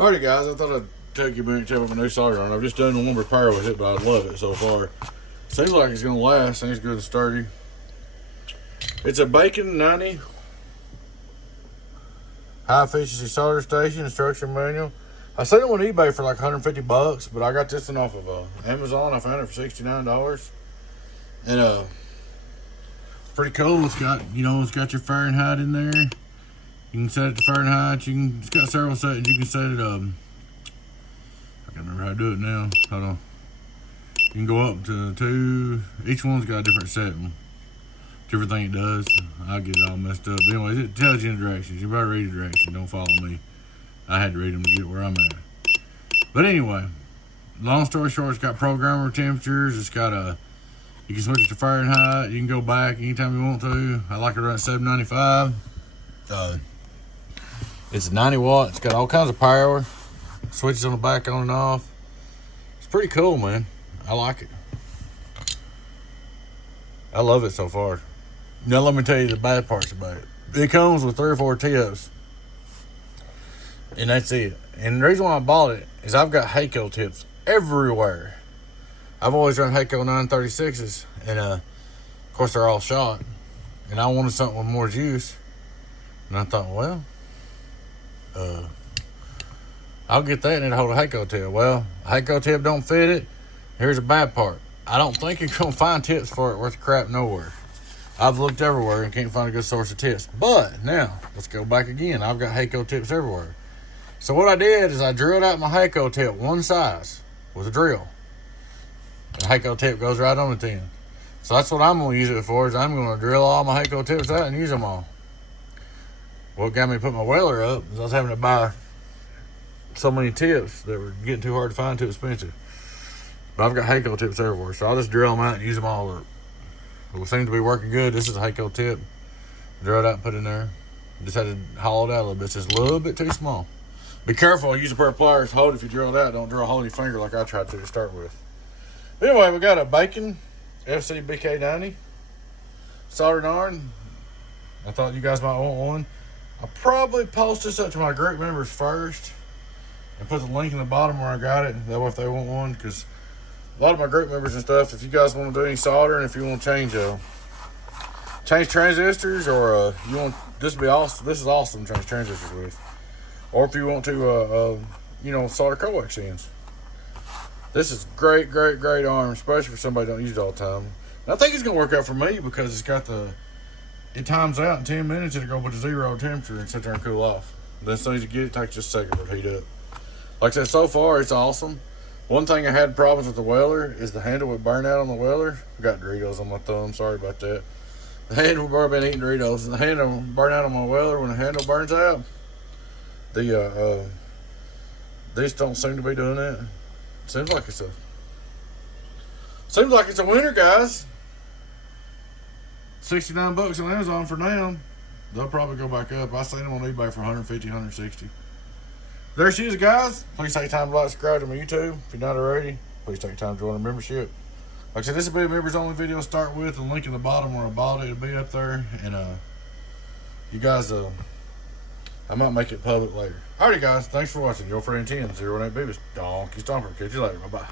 Alrighty guys, I thought I'd take you a minute to check out my new solder iron. I've just done one repair with it, but I love it so far. Seems like it's gonna last, things good and sturdy. It's a Bacon 90 high efficiency solder station, instruction manual. I seen it on eBay for like 150 bucks, but I got this one off of Amazon. I found it for $69. And it's pretty cool. It's got, it's got your Fahrenheit in there. You can set it to Fahrenheit. It's got several settings. You can set it, I can't remember how to do it now. Hold on. You can go up to 2. Each one's got a different setting. Different thing it does. I'll get it all messed up. But anyways, it tells you the directions. You better read the directions. Don't follow me. I had to read them to get where I'm at. But anyway, long story short, it's got programmer temperatures. It's got you can switch it to Fahrenheit. You can go back anytime you want to. I like it around 795. It's 90 watt. It's got all kinds of power. Switches on the back on and off. It's pretty cool, man. I like it. I love it so far. Now let me tell you the bad parts about it. It comes with 3 or 4 tips. And that's it. And the reason why I bought it is I've got Hakko tips everywhere. I've always run Hakko 936s. And of course they're all shot. And I wanted something with more juice. And I thought, well, I'll get that and it'll hold a Hakko tip. Well, a Hakko tip don't fit it. Here's the bad part. I don't think you're going to find tips for it worth crap nowhere. I've looked everywhere and can't find a good source of tips. But now, let's go back again. I've got Hakko tips everywhere. So what I did is I drilled out my Hakko tip one size with a drill. The Hakko tip goes right on the tin. So that's what I'm going to use it for, is I'm going to drill all my Hakko tips out and use them all. What got me to put my Weller up is I was having to buy so many tips that were getting too hard to find, too expensive. But I've got Hakko tips everywhere, so I'll just drill them out and use them all up. It seems to be working good. This is a Hakko tip. Drill it out and put it in there. Just had to hollow it out a little bit. It's just a little bit too small. Be careful. Use a pair of pliers to hold it if you drill it out. Don't drill a hole in your finger like I tried to start with. Anyway, we got a Bacon FC BK90 soldered iron. I thought you guys might want one. I'll probably post this up to my group members first and put the link in the bottom where I got it. That way if they want one, because a lot of my group members and stuff, if you guys want to do any soldering, if you want to change transistors, or you want this to be awesome, this is awesome to change transistors with. Or if you want to, solder coax ends. This is great arm, especially for somebody who don't use it all the time. And I think it's going to work out for me because it's got it times out in 10 minutes. It'll go up to 0 temperature and sit there and cool off. Then as soon as you get it, it takes just a second for it to heat up. Like I said, so far it's awesome. One thing I had problems with the Weller is the handle would burn out on the Weller. I got Doritos on my thumb, sorry about that. The handle, I've been eating Doritos, and the handle burn out on my Weller. When the handle burns out, these don't seem to be doing that. Seems like it's a winner, guys. 69 bucks on Amazon for now. They'll probably go back up. I seen them on eBay for 150, 160. There she is, guys. Please take time to like, subscribe to my YouTube. If you're not already, please take time to join the membership. Like I said, this will be a members only video to start with. The link in the bottom where I bought it will be up there. And you guys, I might make it public later. Alrighty, guys. Thanks for watching. Your friend 10, 08 Beavis. Donkey Stomper. Catch you later. Bye-bye.